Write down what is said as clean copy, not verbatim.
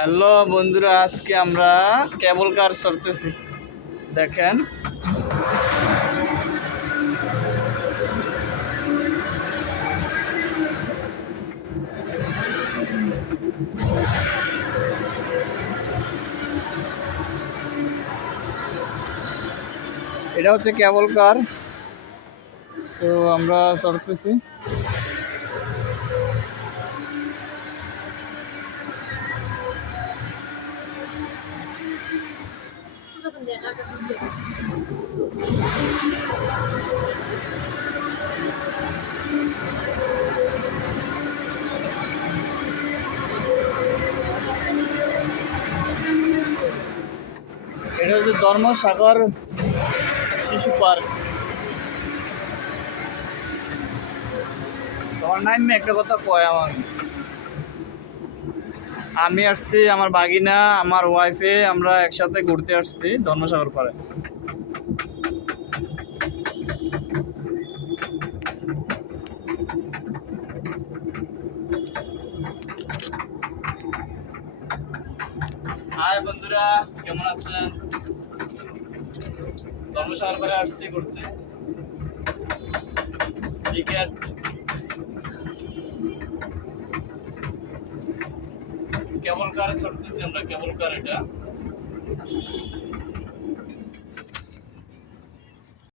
Hello বন্ধুরা, আজকে আমরা কেবল কার চড়তেছি। দেখেন এটা হচ্ছে কেবল কার, তো আমরা চড়তেছি। এটা হচ্ছে ধর্মসাগর শিশু পার্ক। তোমার নাম একটা কথা কয় আমার, আমি আসছি, আমার বাগিনা, আমার ওয়াইফে, আমরা একসাথে ঘুরতে আসছি ধর্মসাগর পাড়ে। হাই বন্ধুরা, কেমন আছেন? ধর্মসাগর পাড়ে আসছি ঘুরতে। টিকেট কেবল কারে চড়তেছি আমরা, কেবল কার এটা।